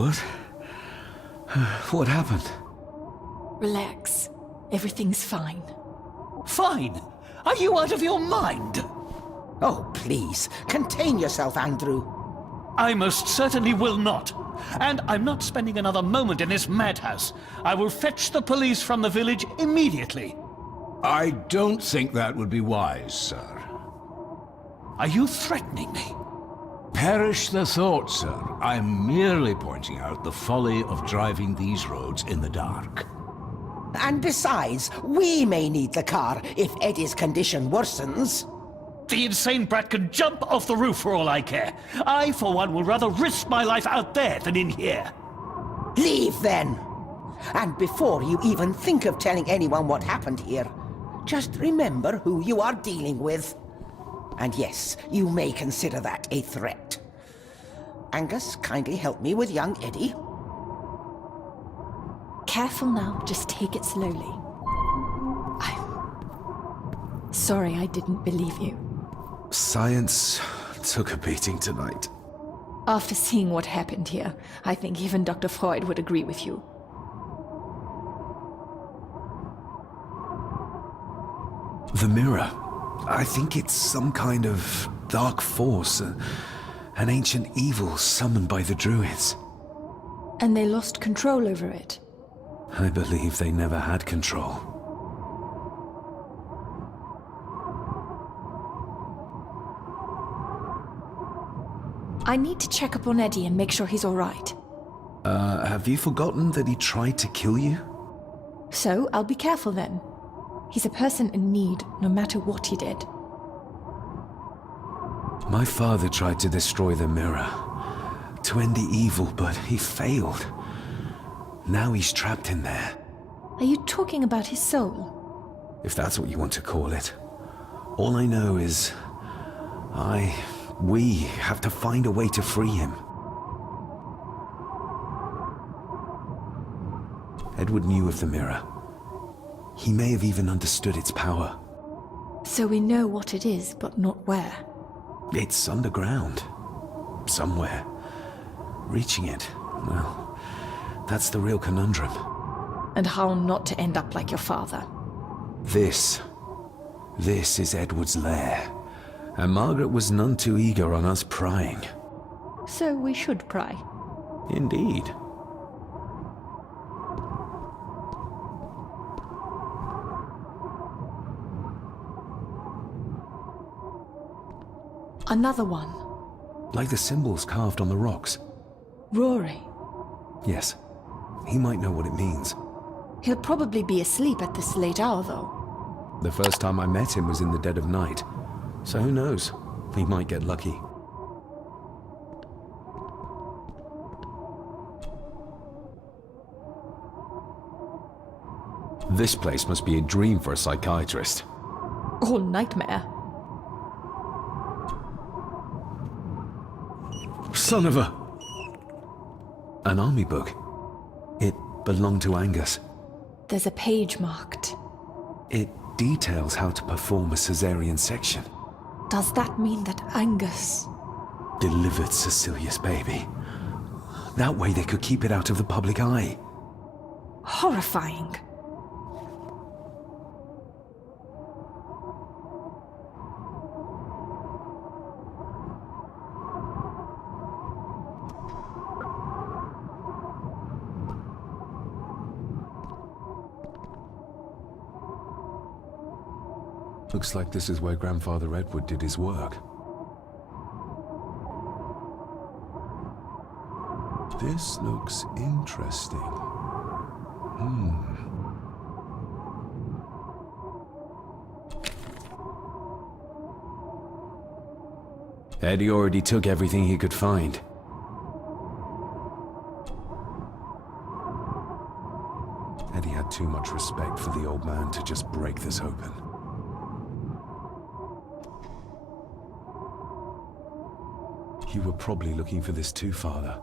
What? What happened? Relax. Everything's fine. Fine? Are you out of your mind? Oh, please, contain yourself, Andrew. I most certainly will not. And I'm not spending another moment in this madhouse. I will fetch the police from the village immediately. I don't think that would be wise, sir. Are you threatening me? Perish the thought, sir. I'm merely pointing out the folly of driving these roads in the dark. And besides, we may need the car if Eddie's condition worsens. The insane brat can jump off the roof for all I care. I, for one, will rather risk my life out there than in here. Leave, then. And before you even think of telling anyone what happened here, just remember who you are dealing with. And yes, you may consider that a threat. Angus, kindly help me with young Eddie. Careful now, just take it slowly. I'm sorry I didn't believe you. Science took a beating tonight. After seeing what happened here, I think even Dr. Freud would agree with you. The mirror. I think it's some kind of dark force, an ancient evil summoned by the druids. And they lost control over it. I believe they never had control. I need to check up on Eddie and make sure he's all right. Have you forgotten that he tried to kill you? So, I'll be careful then. He's a person in need, no matter what he did. My father tried to destroy the mirror, to end the evil, but he failed. Now he's trapped in there. Are you talking about his soul? If that's what you want to call it. All I know is... we have to find a way to free him. Edward knew of the mirror. He may have even understood its power. So we know what it is, but not where. It's underground. Somewhere. Reaching it, well, that's the real conundrum. And how not to end up like your father. This is Edward's lair. And Margaret was none too eager on us prying. So we should pry. Indeed. Another one. Like the symbols carved on the rocks. Rory. Yes. He might know what it means. He'll probably be asleep at this late hour, though. The first time I met him was in the dead of night. So who knows? He might get lucky. This place must be a dream for a psychiatrist. Or nightmare. Son of a... An army book. It belonged to Angus. There's a page marked. It details how to perform a cesarean section. Does that mean that Angus... Delivered Cecilia's baby. That way they could keep it out of the public eye. Horrifying. Looks like this is where Grandfather Edward did his work. This looks interesting. Eddie already took everything he could find. Eddie had too much respect for the old man to just break this open. You were probably looking for this too, Father.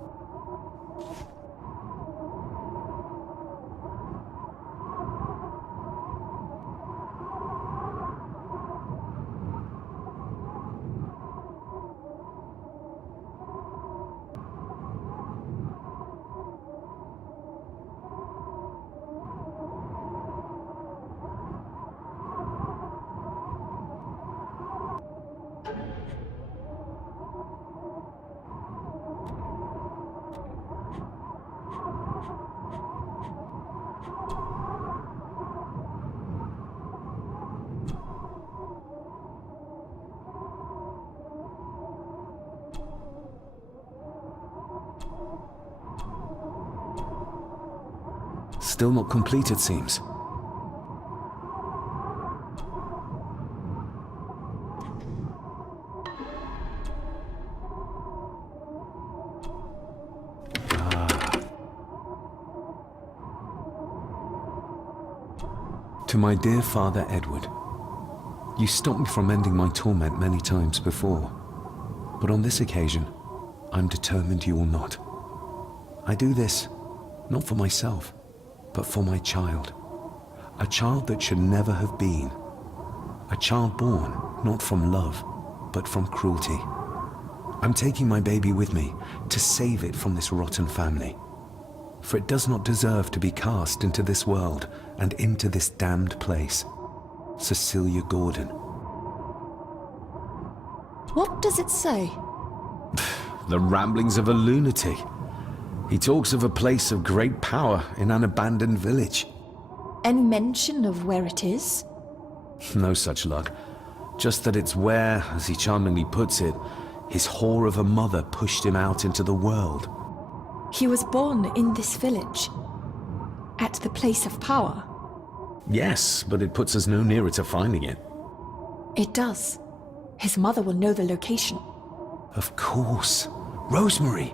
Still not complete, it seems. To my dear Father Edward, you stopped me from ending my torment many times before, but on this occasion, I'm determined you will not. I do this, not for myself, but for my child. A child that should never have been. A child born, not from love, but from cruelty. I'm taking my baby with me to save it from this rotten family. For it does not deserve to be cast into this world and into this damned place. Cecilia Gordon. What does it say? The ramblings of a lunatic. He talks of a place of great power in an abandoned village. Any mention of where it is? No such luck. Just that it's where, as he charmingly puts it, his whore of a mother pushed him out into the world. He was born in this village. At the place of power. Yes, but it puts us no nearer to finding it. It does. His mother will know the location. Of course. Rosemary!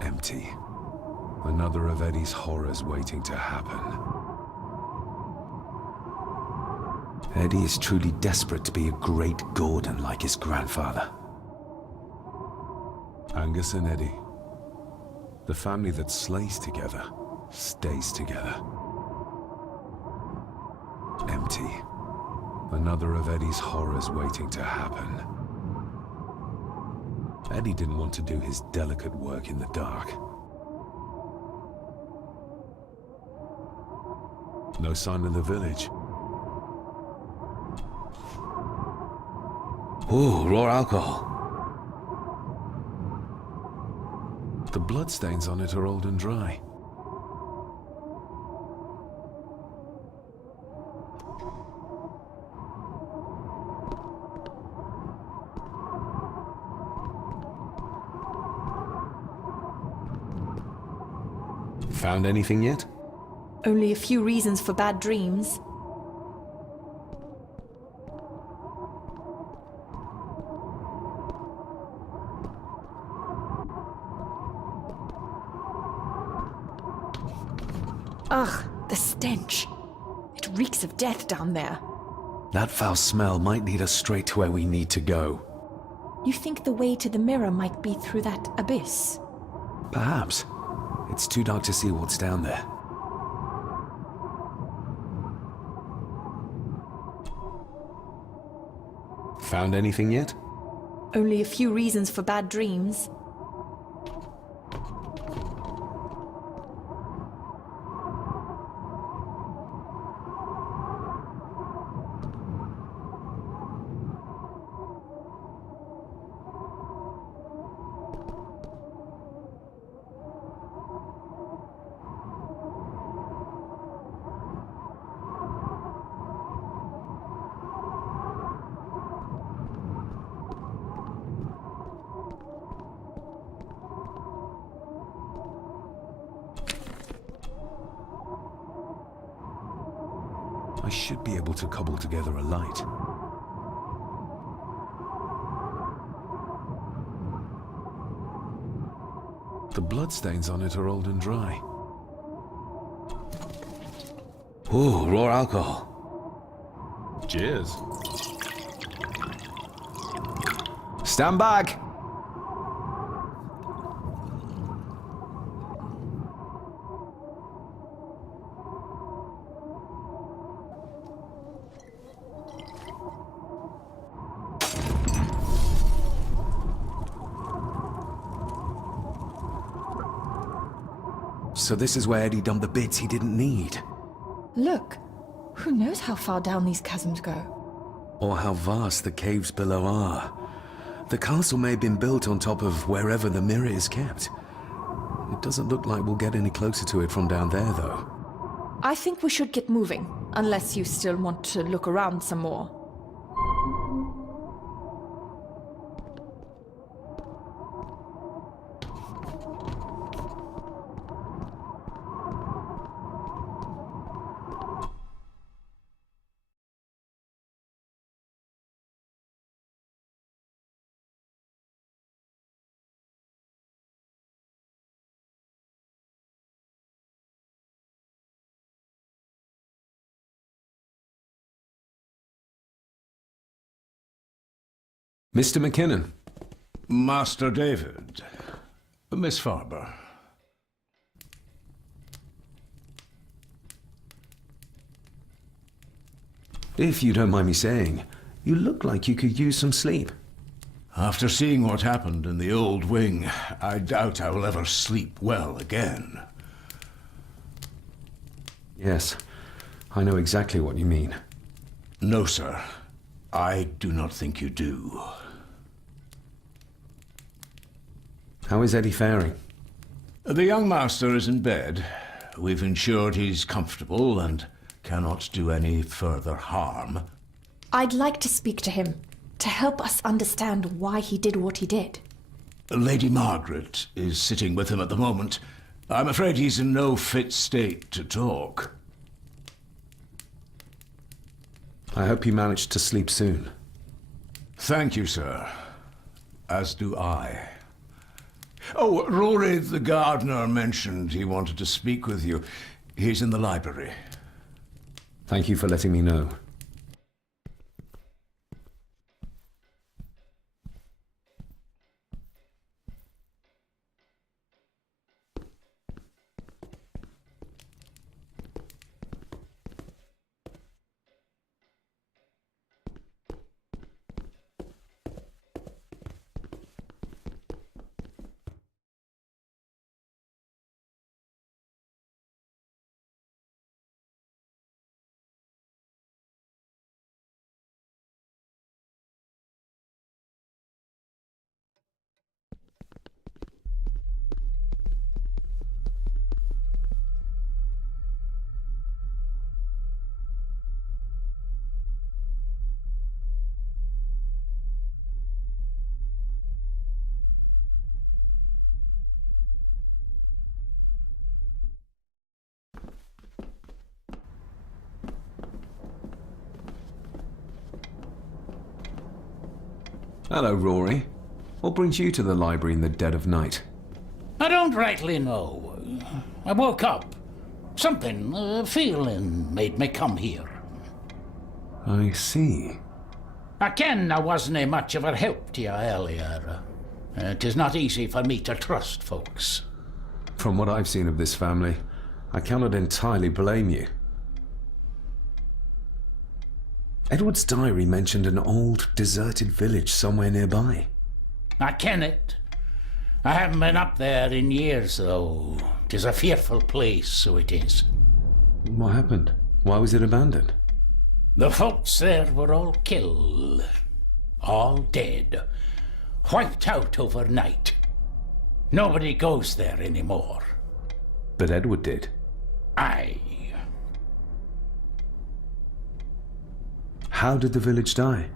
Empty. Another of Eddie's horrors waiting to happen. Eddie is truly desperate to be a great Gordon like his grandfather. Angus and Eddie. The family that slays together, stays together. Empty. Another of Eddie's horrors waiting to happen. Eddie didn't want to do his delicate work in the dark. No sign of the village. Ooh, raw alcohol. The bloodstains on it are old and dry. Found anything yet? Only a few reasons for bad dreams. Ugh, the stench. It reeks of death down there. That foul smell might lead us straight to where we need to go. You think the way to the mirror might be through that abyss? Perhaps. It's too dark to see what's down there. Found anything yet? Only a few reasons for bad dreams. I should be able to cobble together a light. The bloodstains on it are old and dry. Ooh, raw alcohol. Cheers. Stand back! So this is where Eddie dumped the bits he didn't need. Look, who knows how far down these chasms go? Or how vast the caves below are. The castle may have been built on top of wherever the mirror is kept. It doesn't look like we'll get any closer to it from down there, though. I think we should get moving, unless you still want to look around some more. Mr. McKinnon. Master David. Miss Farber. If you don't mind me saying, you look like you could use some sleep. After seeing what happened in the old wing, I doubt I will ever sleep well again. Yes, I know exactly what you mean. No, sir. I do not think you do. How is Eddie faring? The young master is in bed. We've ensured he's comfortable and cannot do any further harm. I'd like to speak to him, to help us understand why he did what he did. Lady Margaret is sitting with him at the moment. I'm afraid he's in no fit state to talk. I hope you managed to sleep soon. Thank you, sir. As do I. Oh, Rory the gardener mentioned he wanted to speak with you. He's in the library. Thank you for letting me know. Hello, Rory. What brings you to the library in the dead of night? I don't rightly know. I woke up. Something, a feeling made me come here. I see. I ken I wasn't much of a help to you earlier. It is not easy for me to trust folks. From what I've seen of this family, I cannot entirely blame you. Edward's diary mentioned an old, deserted village somewhere nearby. I ken it. I haven't been up there in years, though. 'Tis a fearful place, so it is. What happened? Why was it abandoned? The folks there were all killed. All dead. Wiped out overnight. Nobody goes there anymore. But Edward did. Aye. How did the village die?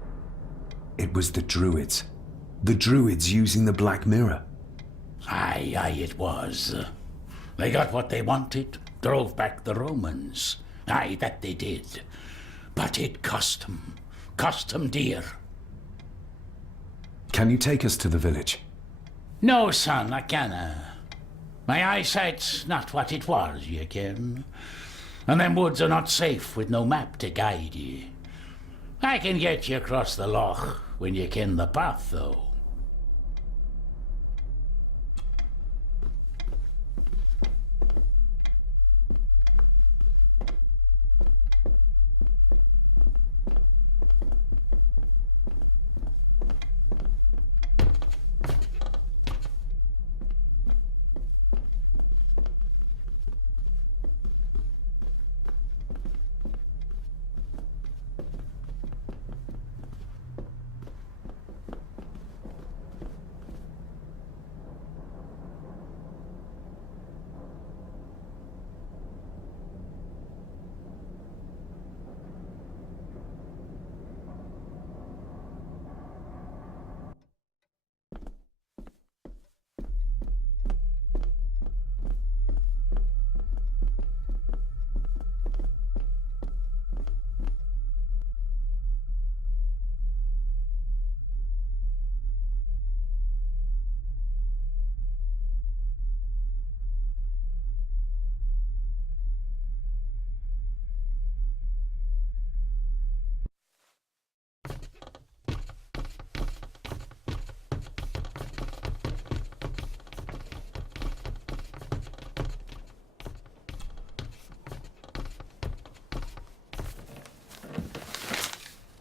It was the Druids. The Druids using the Black Mirror. Aye, it was. They got what they wanted, drove back the Romans. Aye, that they did. But it cost them dear. Can you take us to the village? No, son, I canna. My eyesight's not what it was, you ken. And them woods are not safe with no map to guide ye. I can get you across the loch when you ken the path, though.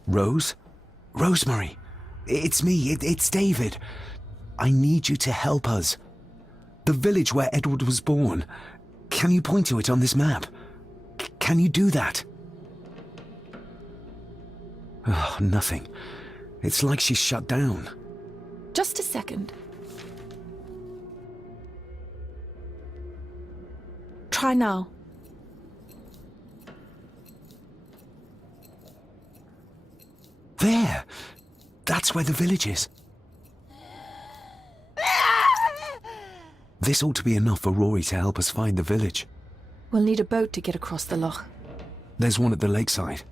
Rose? Rosemary! It's me, it's David. I need you to help us. The village where Edward was born. Can you point to it on this map? Can you do that? Oh, nothing. It's like she's shut down. Just a second. Try now. There! That's where the village is. This ought to be enough for Rory to help us find the village. We'll need a boat to get across the loch. There's one at the lakeside.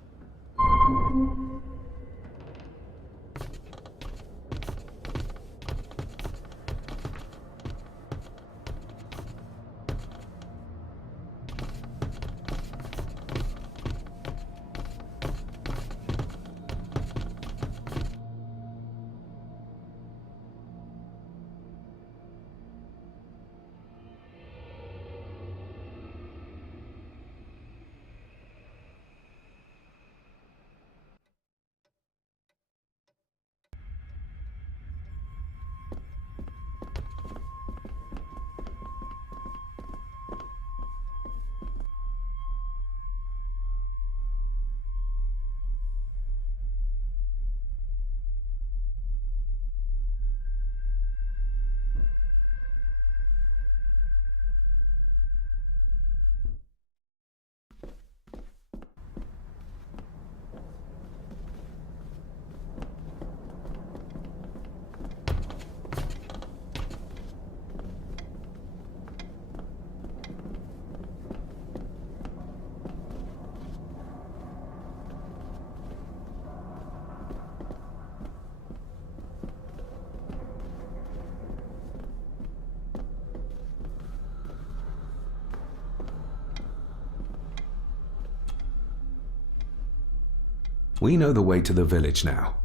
We know the way to the village now.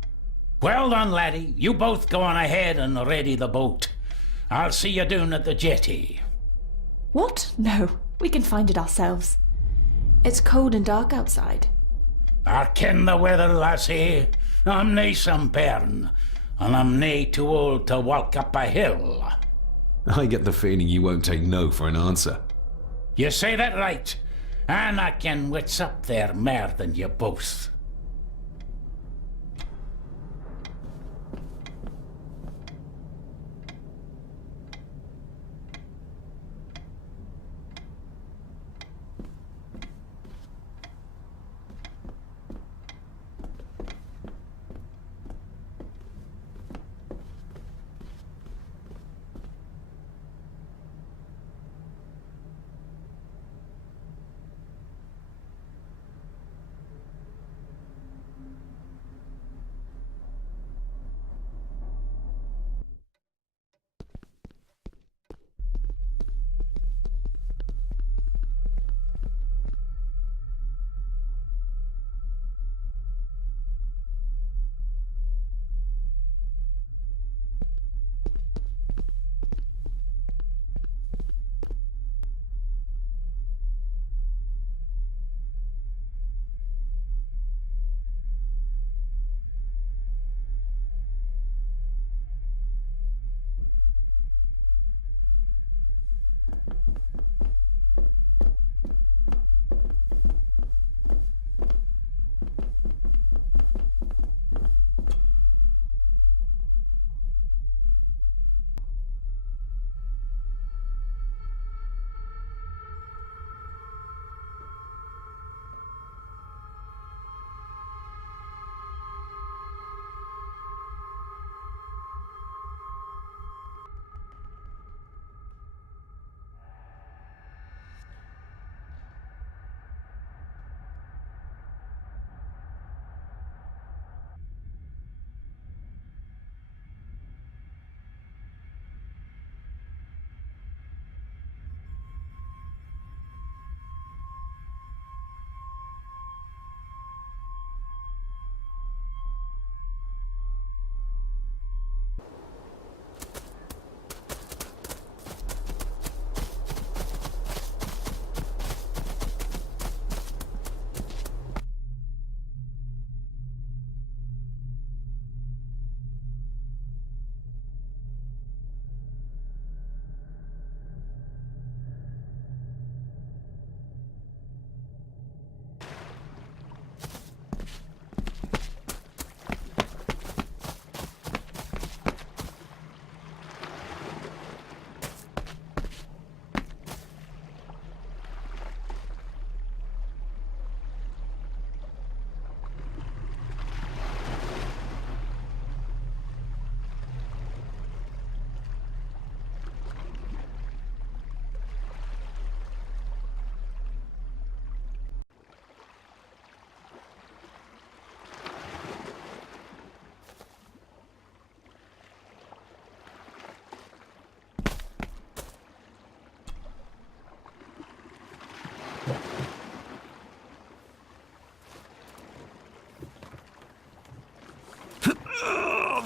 Well done, laddie. You both go on ahead and ready the boat. I'll see you down at the jetty. What? No, we can find it ourselves. It's cold and dark outside. I ken the weather, lassie. I'm nae some bairn, and I'm nae too old to walk up a hill. I get the feeling you won't take no for an answer. You say that right, and I ken what's up there mair than you both.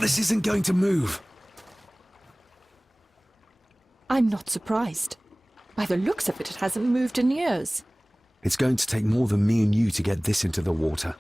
This isn't going to move. I'm not surprised. By the looks of it, it hasn't moved in years. It's going to take more than me and you to get this into the water.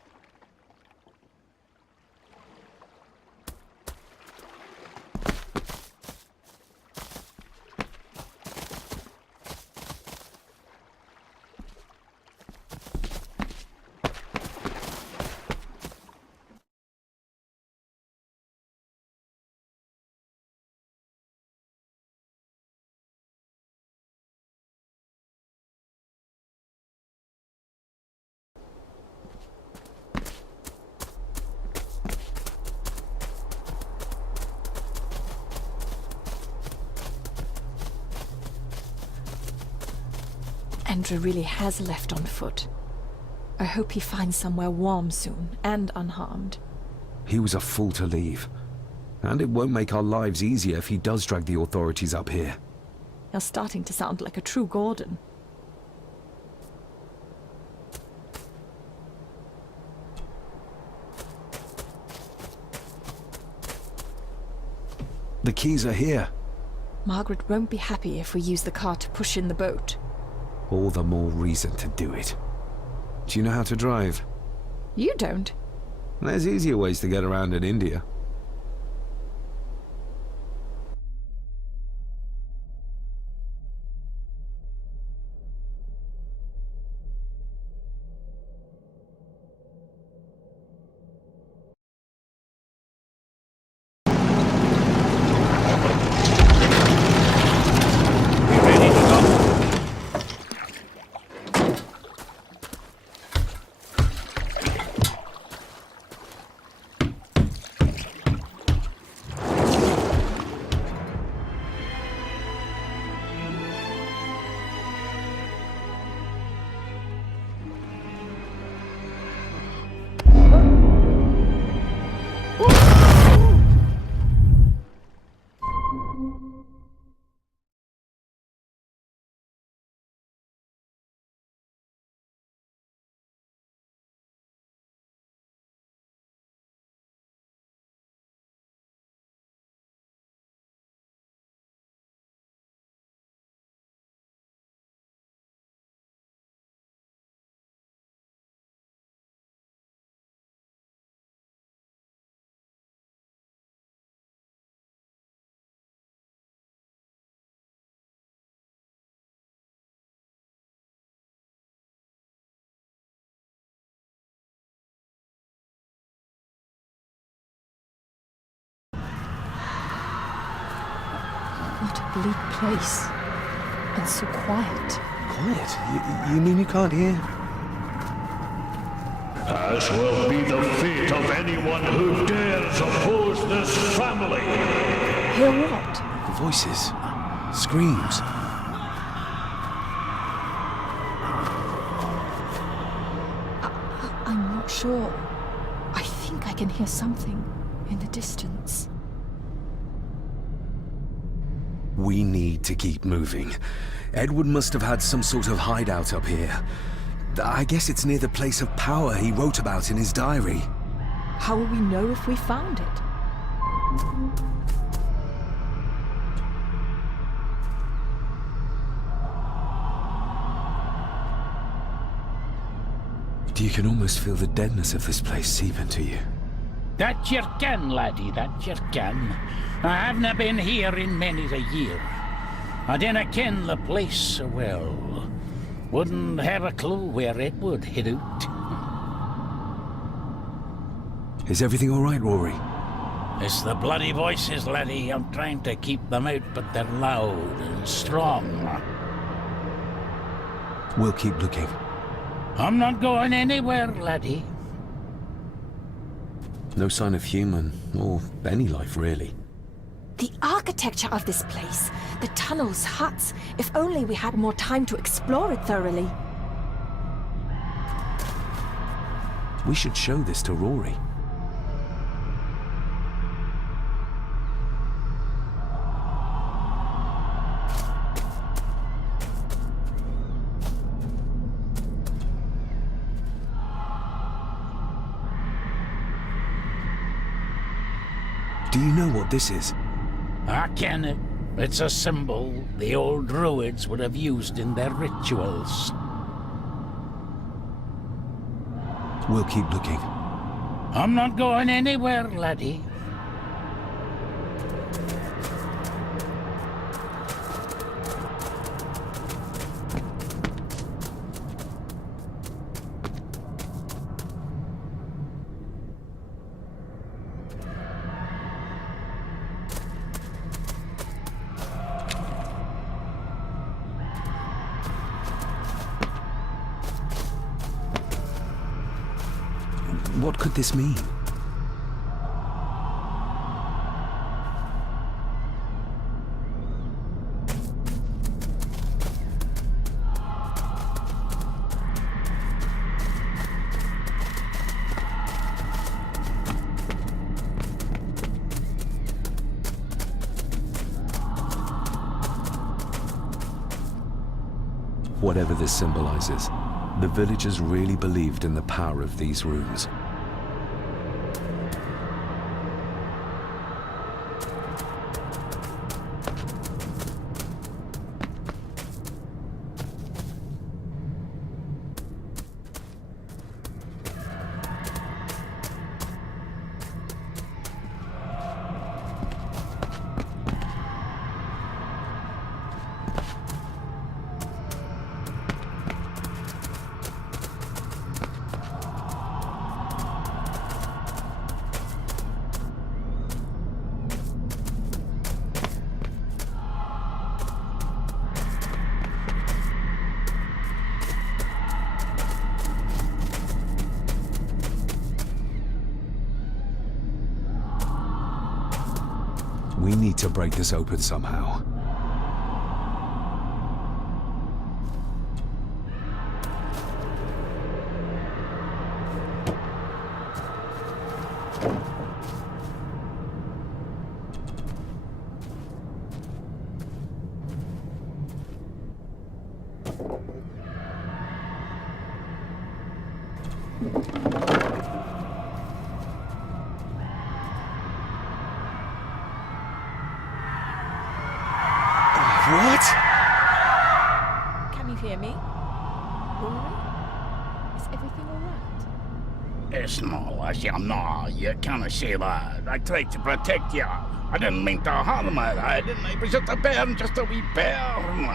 Andrew really has left on foot. I hope he finds somewhere warm soon, and unharmed. He was a fool to leave. And it won't make our lives easier if he does drag the authorities up here. You're starting to sound like a true Gordon. The keys are here. Margaret won't be happy if we use the car to push in the boat. All the more reason to do it. Do you know how to drive? You don't. There's easier ways to get around in India. What a bleak place. And so quiet. Quiet? You mean you can't hear? As will be the fate of anyone who dares oppose this family. Hear what? Voices. Screams. I'm not sure. I think I can hear something in the distance. We need to keep moving. Edward must have had some sort of hideout up here. I guess it's near the place of power he wrote about in his diary. How will we know if we found it? You can almost feel the deadness of this place seep into you. That you can, laddie, that you can. I havena been here in many a year. I dinna ken the place so well. Wouldn't have a clue where it would hit out. Is everything all right, Rory? It's the bloody voices, laddie. I'm trying to keep them out, but they're loud and strong. We'll keep looking. I'm not going anywhere, laddie. No sign of human, or any life, really. The architecture of this place, the tunnels, huts. If only we had more time to explore it thoroughly. We should show this to Rory. Do you know what this is? I ken it. It's a symbol the old druids would have used in their rituals. We'll keep looking. I'm not going anywhere, laddie. What could this mean? Whatever this symbolizes, the villagers really believed in the power of these runes. We need to break this open somehow. What? Can you hear me? Rory? Is everything alright? It's not like you can't say that. I tried to protect you. I didn't mean to harm you. I didn't. It was just a burn, just a wee burn.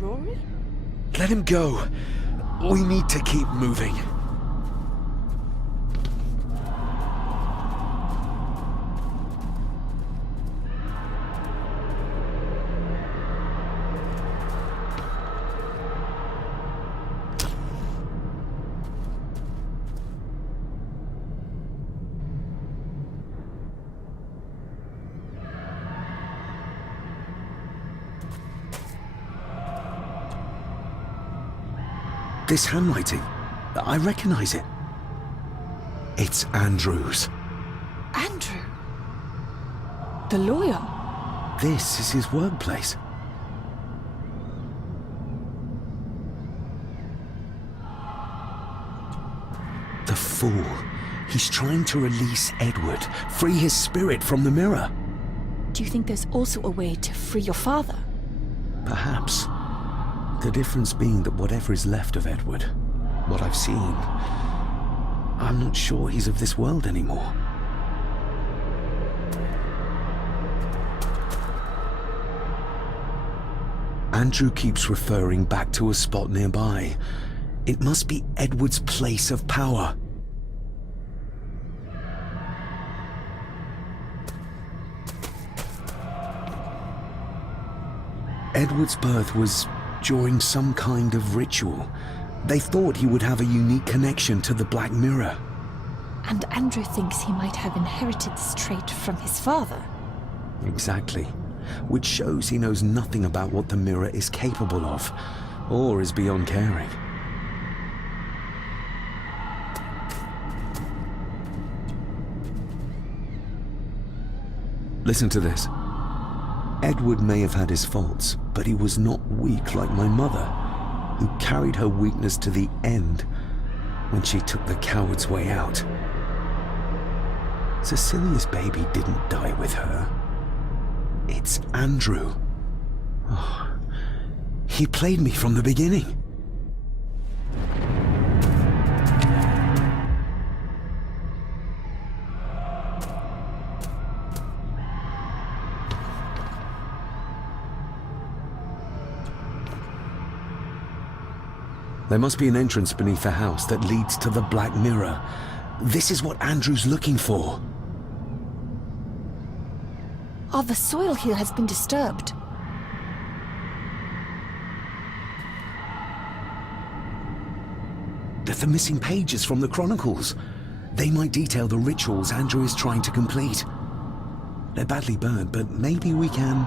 Rory? Let him go. We need to keep moving. This handwriting, I recognize it. It's Andrew's. Andrew? The lawyer? This is his workplace. The fool. He's trying to release Edward, free his spirit from the mirror. Do you think there's also a way to free your father? Perhaps. The difference being that whatever is left of Edward, what I've seen, I'm not sure he's of this world anymore. Andrew keeps referring back to a spot nearby. It must be Edward's place of power. Edward's birth was during some kind of ritual. They thought he would have a unique connection to the Black Mirror. And Andrew thinks he might have inherited this trait from his father. Exactly. Which shows he knows nothing about what the mirror is capable of, or is beyond caring. Listen to this. Edward may have had his faults, but he was not weak like my mother, who carried her weakness to the end when she took the coward's way out. Cecilia's baby didn't die with her. It's Andrew. Oh, he played me from the beginning. There must be an entrance beneath the house that leads to the Black Mirror. This is what Andrew's looking for. Oh, the soil here has been disturbed. They're the missing pages from the Chronicles. They might detail the rituals Andrew is trying to complete. They're badly burned, but maybe we can...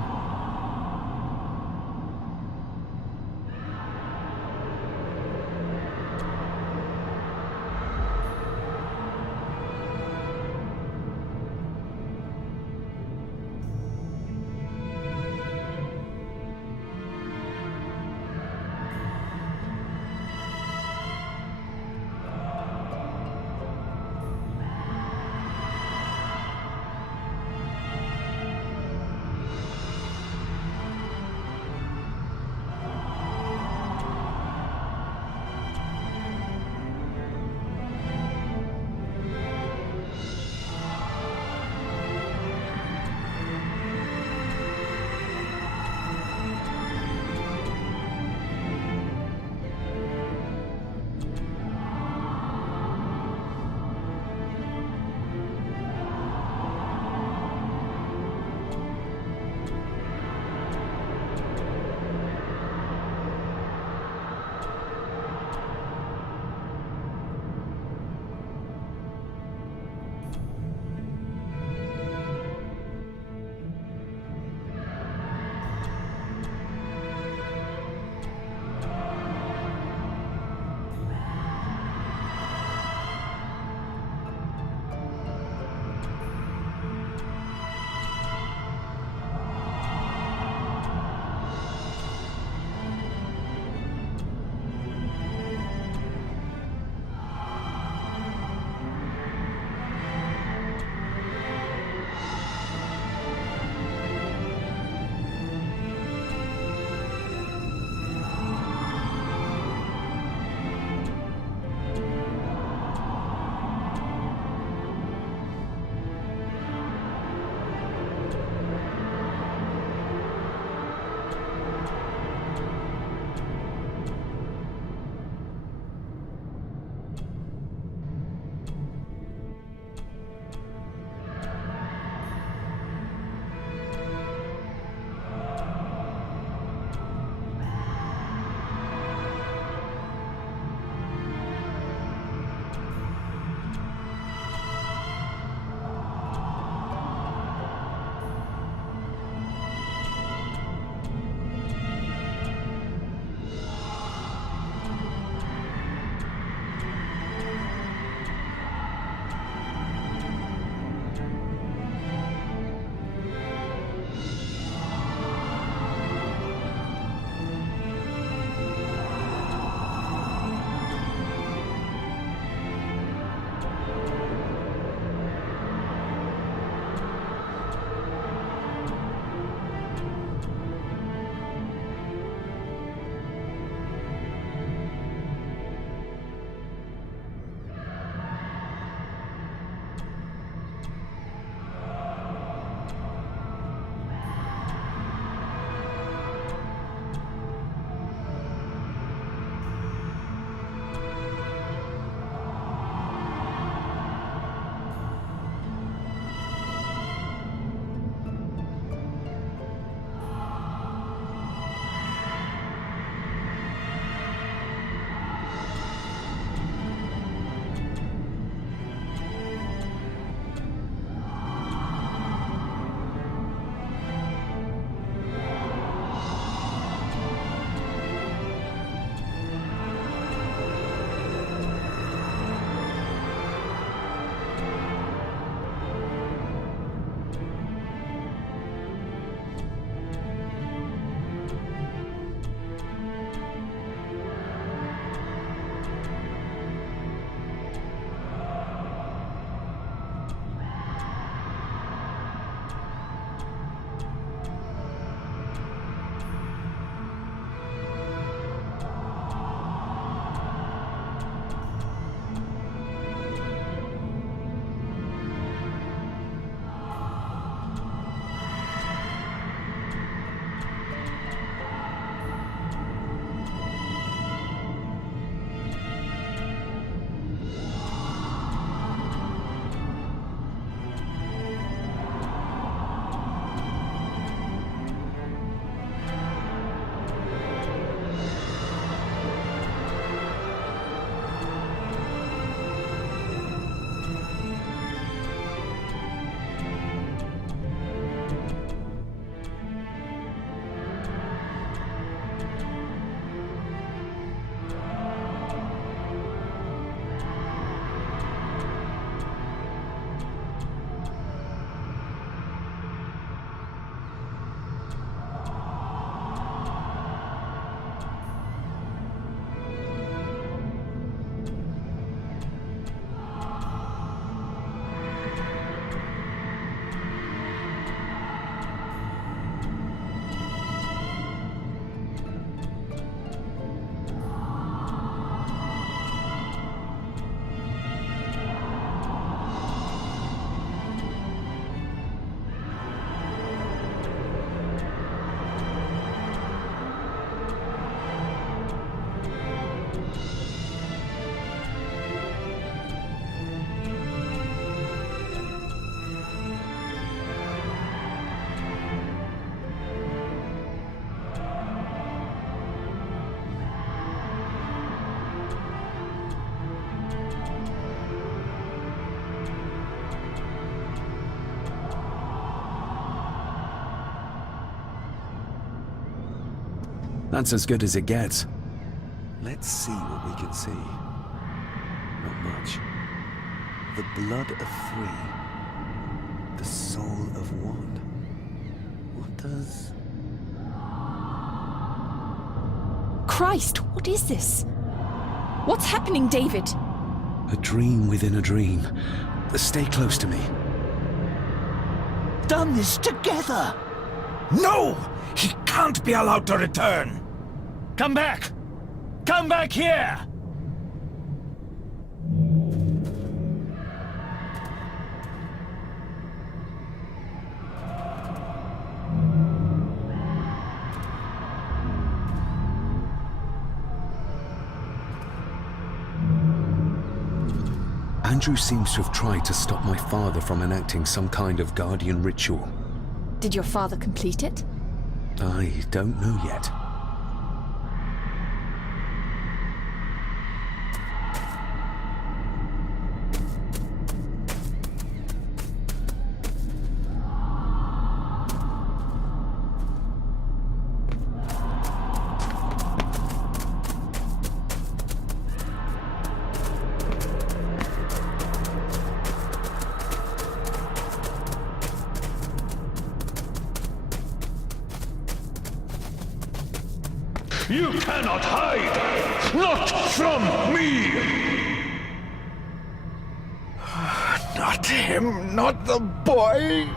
That's as good as it gets. Let's see what we can see. Not much. The blood of 3. The soul of 1. What does... Christ, what is this? What's happening, David? A dream within a dream. Stay close to me. Done this together! No! He can't be allowed to return! Come back! Come back here! Andrew seems to have tried to stop my father from enacting some kind of guardian ritual. Did your father complete it? I don't know yet. You cannot hide! Not from me! Not him, not the boy!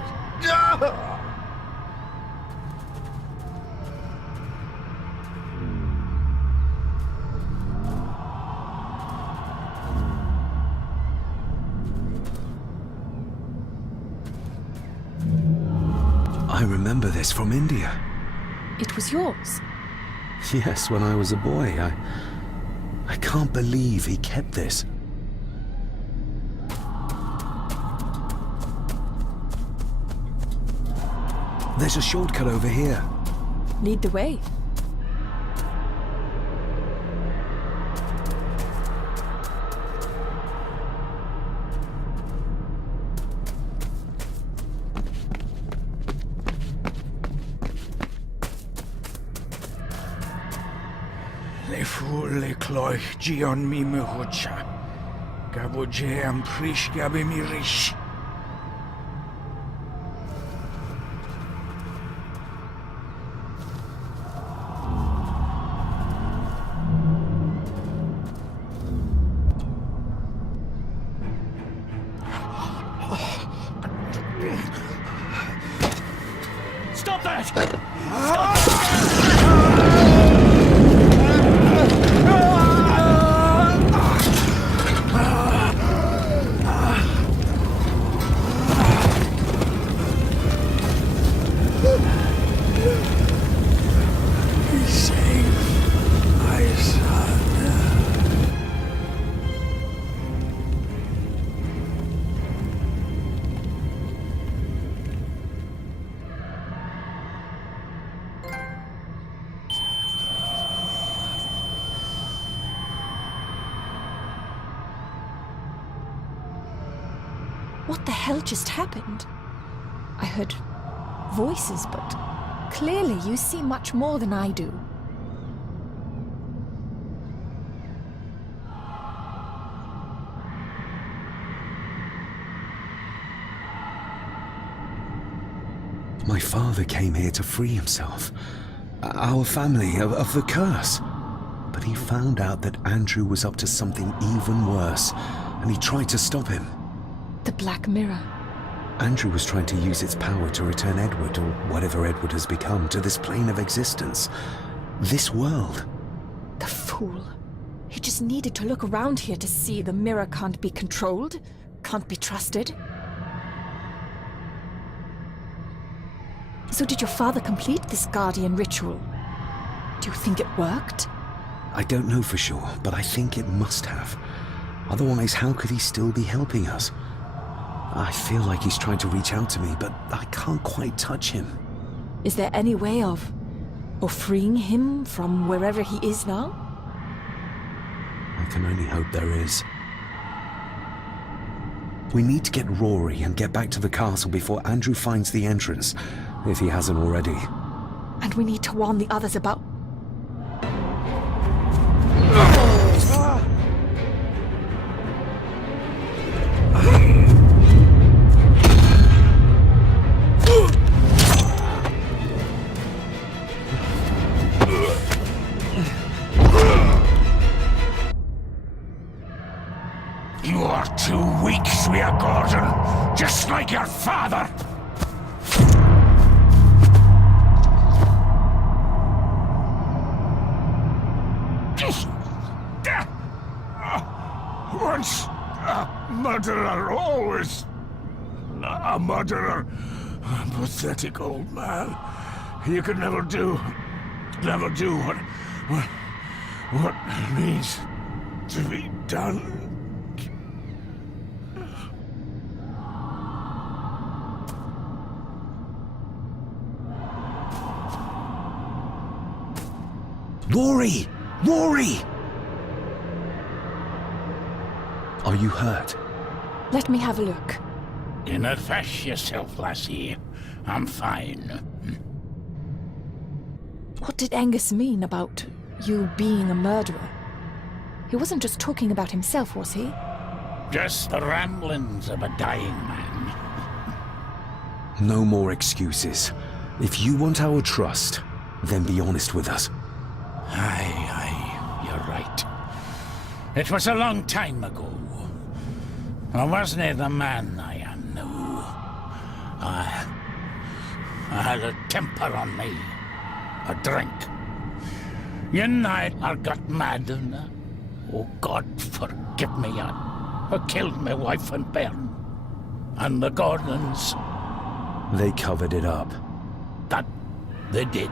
I remember this from India. It was yours. Yes, when I was a boy. I can't believe he kept this. There's a shortcut over here. Lead the way. Le fu le cloich gion mi me hucha. Gaboje am prish gabe mi rish. Stop that! What the hell just happened? I heard voices, but clearly you see much more than I do. My father came here to free himself, our family, of the curse. But he found out that Andrew was up to something even worse, and he tried to stop him. The Black Mirror. Andrew was trying to use its power to return Edward, or whatever Edward has become, to this plane of existence. This world. The fool. He just needed to look around here to see the mirror can't be controlled, can't be trusted. So did your father complete this guardian ritual? Do you think it worked? I don't know for sure, but I think it must have. Otherwise, how could he still be helping us? I feel like he's trying to reach out to me, but I can't quite touch him. Is there any way of freeing him from wherever he is now? I can only hope there is. We need to get Rory and get back to the castle before Andrew finds the entrance, if he hasn't already. And we need to warn the others about... 2 weeks we are, Gordon, just like your father. Once a murderer, always a murderer. A pathetic old man. You could never do what needs to be done. Rory! Rory! Are you hurt? Let me have a look. Do not fuss yourself, lassie. I'm fine. What did Angus mean about you being a murderer? He wasn't just talking about himself, was he? Just the ramblings of a dying man. No more excuses. If you want our trust, then be honest with us. Aye, you're right. It was a long time ago. I wasn't the man I am now. I had a temper on me. A drink. One night I got mad and, oh God forgive me, I killed my wife and bairn. And the Gordons. They covered it up. That they did.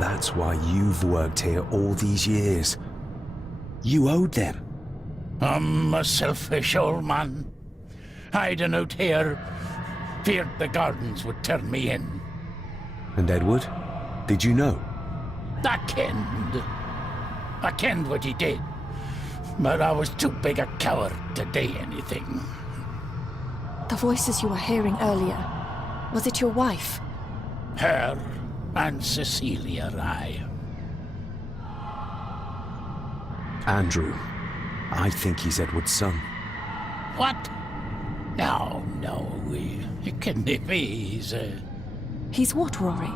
That's why you've worked here all these years. You owed them. I'm a selfish old man. Hiding out here, feared the Gardens would turn me in. And Edward? Did you know? I kenned what he did. But I was too big a coward to do anything. The voices you were hearing earlier, was it your wife? Her and Cecilia, aye. Andrew. I think he's Edward's son. What? No, it couldn't be. He's what, Rory?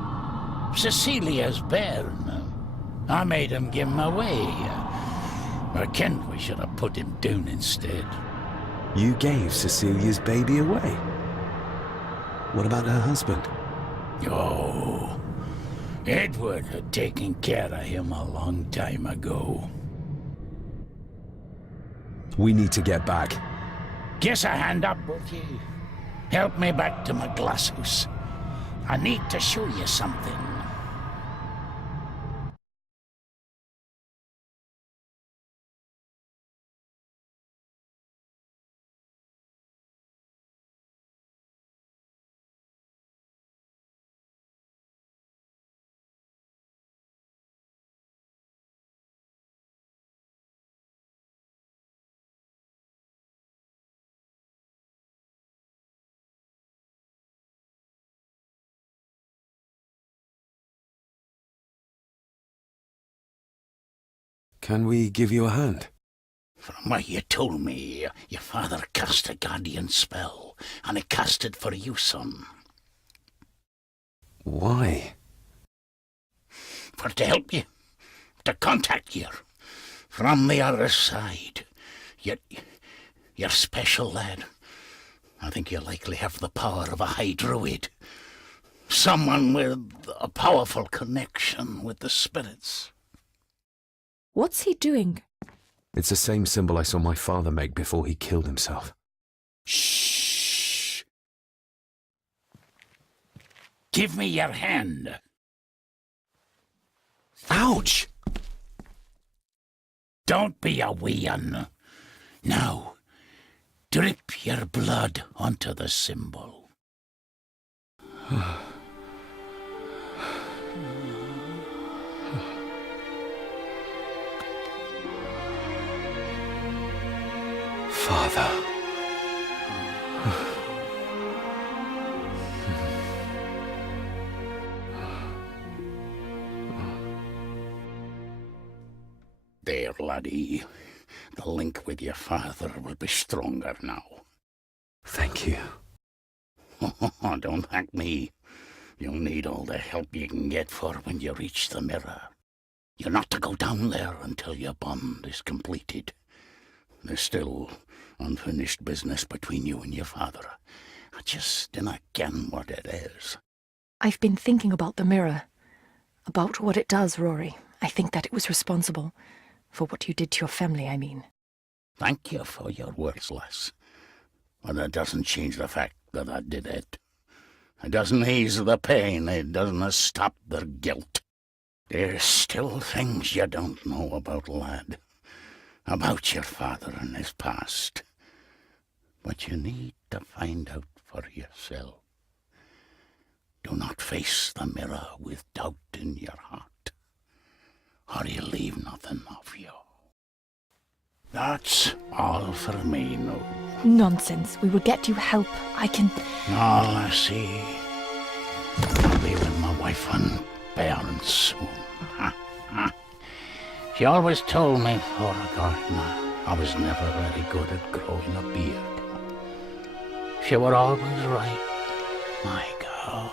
Cecilia's bairn. I made him give him away. I kenned we should have put him down instead. You gave Cecilia's baby away? What about her husband? Oh, Edward had taken care of him a long time ago. We need to get back. Give a hand up, would you? Help me back to my glasshouse. I need to show you something. Can we give you a hand? From what you told me, your father cast a guardian spell, and he cast it for you, son. Why? For to help you, to contact you from the other side. You're special, lad. I think you likely have the power of a high druid. Someone with a powerful connection with the spirits. What's he doing? It's the same symbol I saw my father make before he killed himself. Shh! Give me your hand. Ouch! Don't be a wee un. Now, drip your blood onto the symbol. Father. There, laddie. The link with your father will be stronger now. Thank you. Don't thank me. You'll need all the help you can get for when you reach the mirror. You're not to go down there until your bond is completed. There's still unfinished business between you and your father. I just dinna ken what it is. I've been thinking about the mirror. About what it does, Rory. I think that it was responsible. For what you did to your family, I mean. Thank you for your words, lass. But it doesn't change the fact that I did it. It doesn't ease the pain. It doesn't stop the guilt. There's still things you don't know about, lad. About your father and his past. But you need to find out for yourself. Do not face the mirror with doubt in your heart, or you leave nothing of you. That's all for me, no. Nonsense. We will get you help. I can... No, lassie. I'll be with my wife and parents soon. She always told me for a gardener I was never very good at growing a beard. She were always right, my girl.